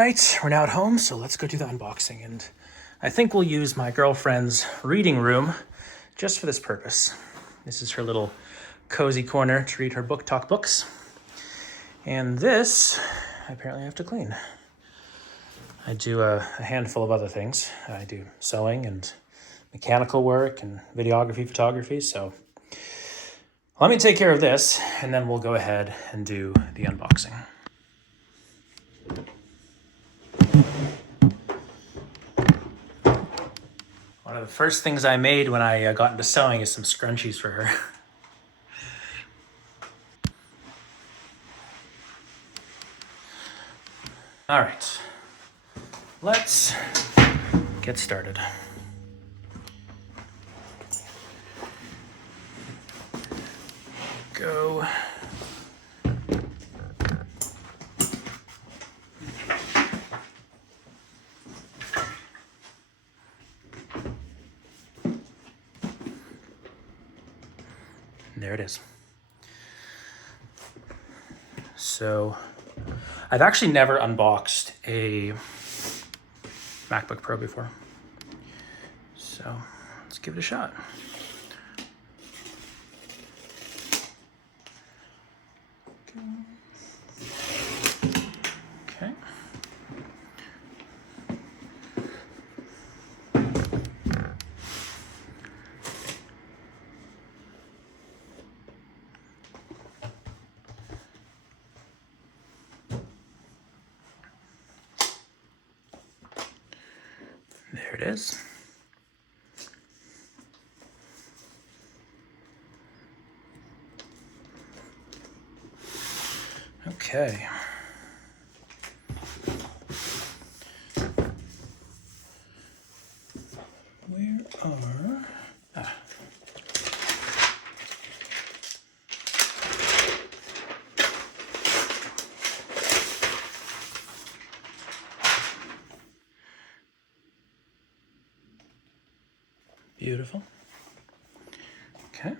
Right, we're now at home, so let's go do the unboxing. And I think we'll use my girlfriend's reading room just for this purpose. This is her little cozy corner to read her book talk books. And this, apparently I have to clean. I do a handful of other things. I do sewing and mechanical work and videography, photography. So let me take care of this and then we'll go ahead and do the unboxing. One of the first things I made when I got into sewing is some scrunchies for her. All right, let's get started. Go. There it is. So I've actually never unboxed a MacBook Pro before. So let's give it a shot. Okay. There it is. Okay. Where are... Beautiful. Okay.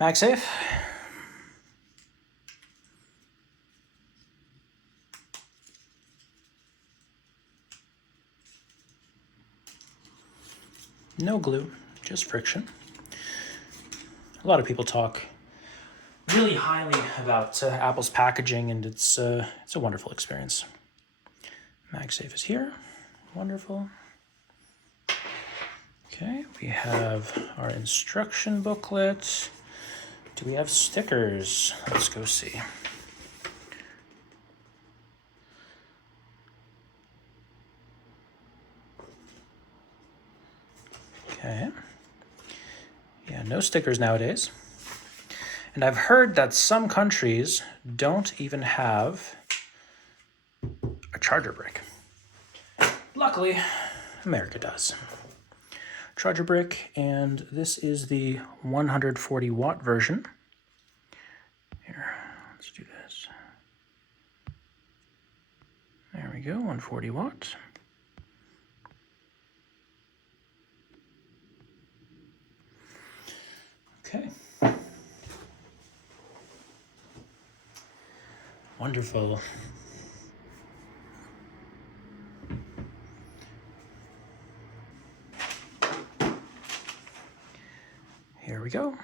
MagSafe. No glue, just friction. A lot of people talk really highly about Apple's packaging, and it's a wonderful experience. MagSafe is here. Wonderful. Okay, we have our instruction booklet. Do we have stickers? Let's go see. Okay. Yeah, no stickers nowadays. And I've heard that some countries don't even have a charger brick. Luckily, America does. Charger brick, and this is the 140 watt version. Here, let's do this. There we go, 140 watts. Okay. Wonderful. Here we go.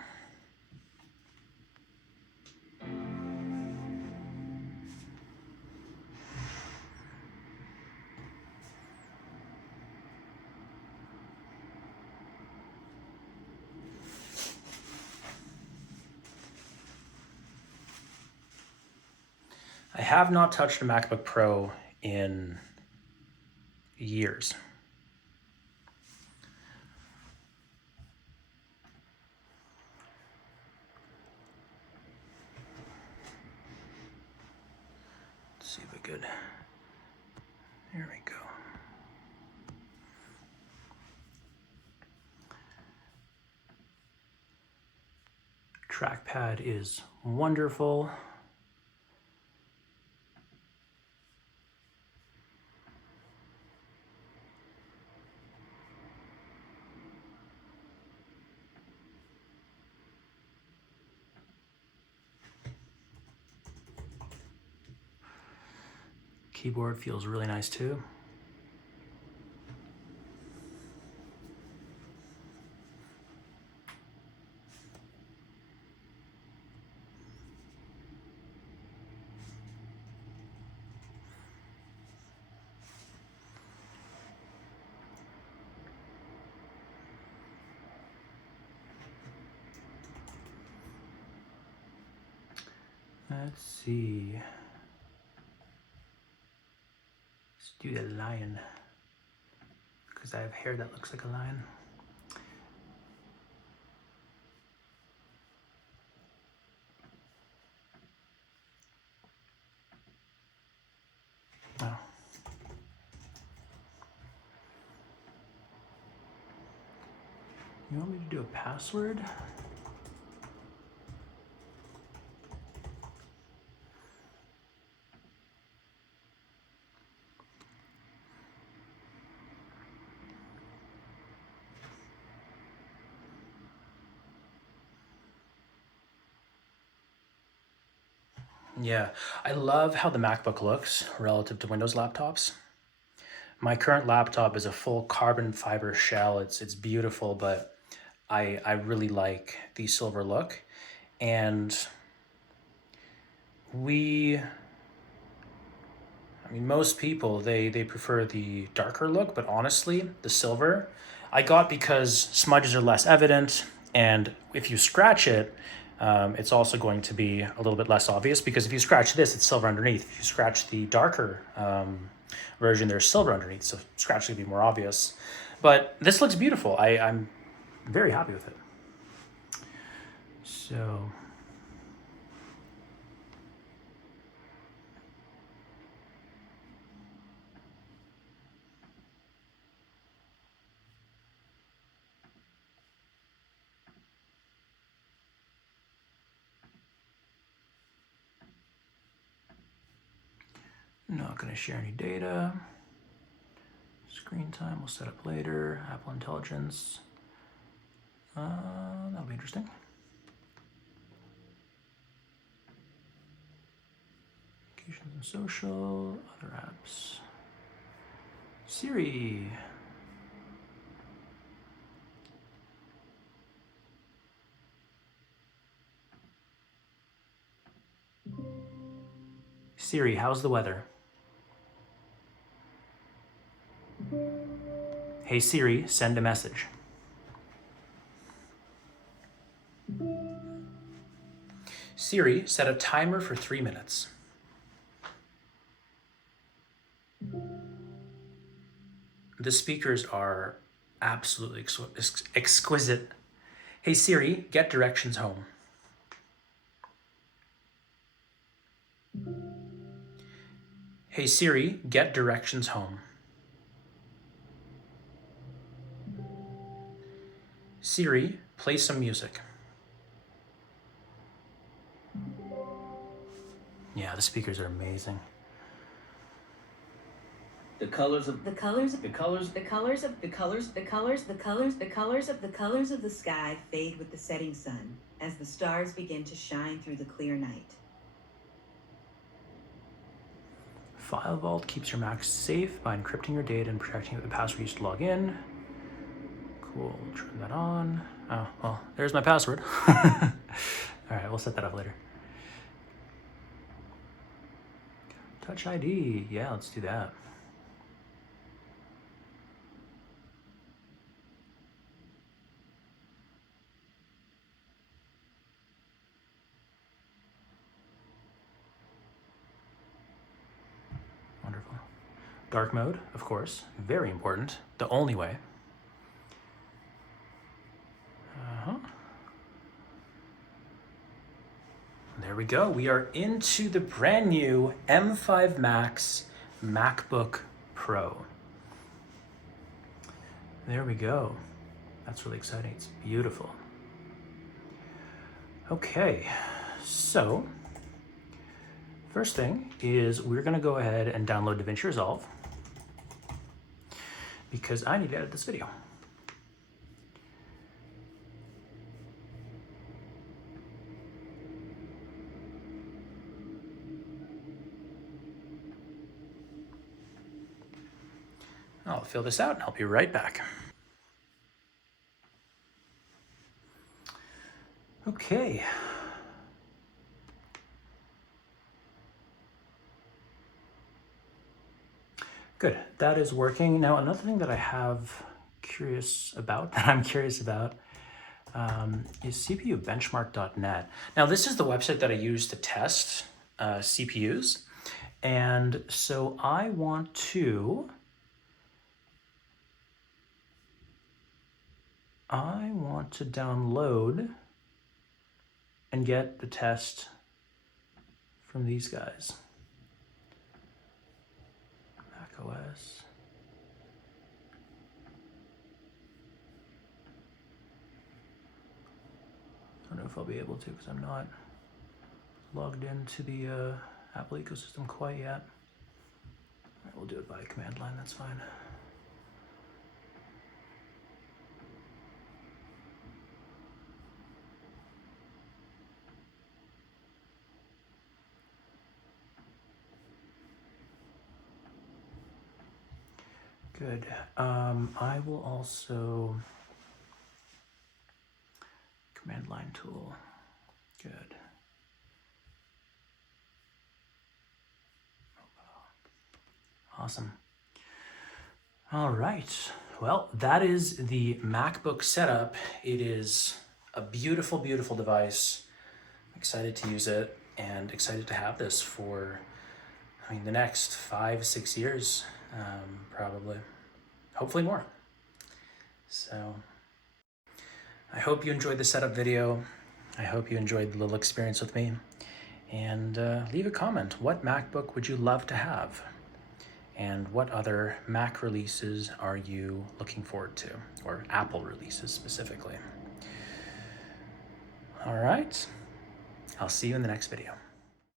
I have not touched a MacBook Pro in years. Let's see if I could. There we go. Trackpad is wonderful. Keyboard feels really nice too. Let's see. Let's do the lion, because I have hair that looks like a lion. Oh. You want me to do a password? Yeah, I love how the MacBook looks relative to Windows laptops. My current laptop is a full carbon fiber shell. It's beautiful, but I really like the silver look. And most people, they prefer the darker look, but honestly, the silver, I got because smudges are less evident, and if you scratch it, it's also going to be a little bit less obvious, because if you scratch this, it's silver underneath. If you scratch the darker version, there's silver underneath, so scratch would be more obvious. But this looks beautiful. I'm very happy with it. So I'm not going to share any data. Screen time we'll set up later. Apple Intelligence. That'll be interesting. Applications and social, other apps. Siri. Siri, how's the weather? Hey Siri, send a message. Siri, set a timer for 3 minutes. The speakers are absolutely exquisite. Hey Siri, get directions home. Hey Siri, get directions home. Siri, play some music. Yeah, the speakers are amazing. The colors of the colors of the colors the colors of the colors the colors the colors the colors of the colors of the sky fade with the setting sun as the stars begin to shine through the clear night. File Vault keeps your Mac safe by encrypting your data and protecting it with the password used to log in. Cool, turn that on. Oh, well, there's my password. All right, we'll set that up later. Touch ID, yeah, let's do that. Wonderful. Dark mode, of course, very important, the only way. There we go. We are into the brand new M5 Max MacBook Pro. There we go. That's really exciting. It's beautiful. Okay, so first thing is we're going to go ahead and download DaVinci Resolve because I need to edit this video. I'll fill this out and I'll be right back. Okay. Good, that is working. Now, another thing that I'm curious about, is CPUbenchmark.net. Now, this is the website that I use to test CPUs. And so I want to download and get the test from these guys. Mac OS. I don't know if I'll be able to because I'm not logged into the Apple ecosystem quite yet. All right, we'll do it by command line, that's fine. Good. I will also command line tool. Good. Awesome. All right. Well, that is the MacBook setup. It is a beautiful, beautiful device. I'm excited to use it and excited to have this for, the next 5-6 years, probably. Hopefully more. So I hope you enjoyed the setup video. I hope you enjoyed the little experience with me. And leave a comment. What MacBook would you love to have? And what other Mac releases are you looking forward to? Or Apple releases specifically. All right. I'll see you in the next video.